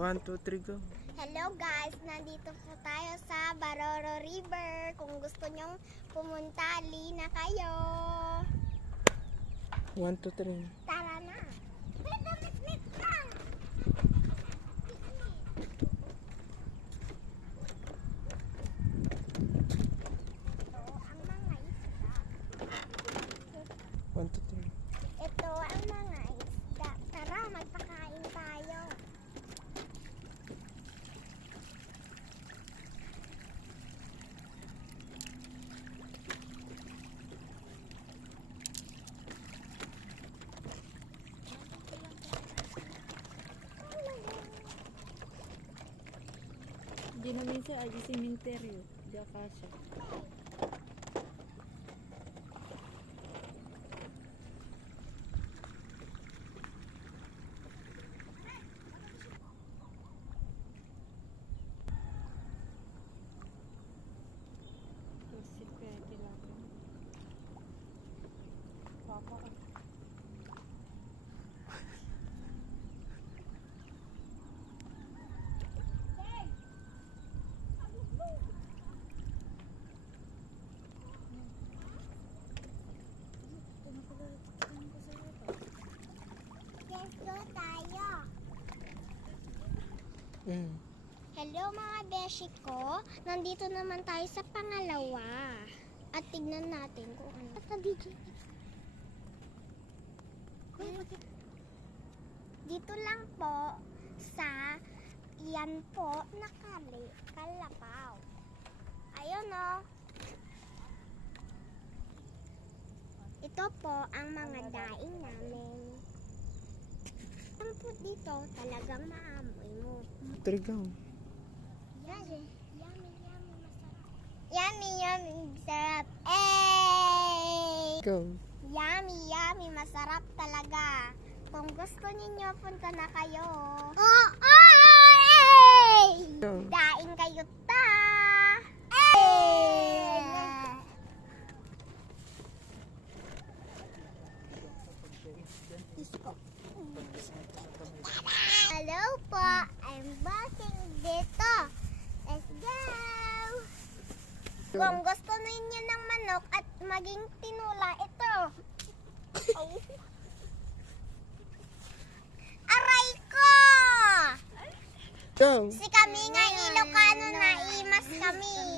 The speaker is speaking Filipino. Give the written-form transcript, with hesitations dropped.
1, 2, 3, go. Hello guys, nandito po tayo sa Baroro River. Kung gusto nyong pumunta, na kayo. 1, 2, 3. Tara na. Ito ang mga isda. 1, 2, 3. Ito ang mga isda. Tara, magpakain tayo. Di namin siya ay simenteryo. Di akasya. Let's go tayo. Hello mga beshi ko. Nandito naman tayo sa pangalawa. At tignan natin kung ano. Dito lang po sa yan po Kalabaw. Ayun o. Ito po ang mga daing namin. Ang po dito talagang maamoy mo. 3, go. Yummy, yummy, yummy, masarap. Yummy, yummy, masarap. Hey! Go. Yummy, yummy, masarap talaga. Kung gusto ninyo, punta na kayo. Oh, hey! Go. Daing kayo ta. Hey! Hello po, I'm walking dito. Let's go! Kung gusto ninyo ng manok at maging tinula, ito. Oh. Aray ko! Go. Si kami nga Ilocano na imas kami.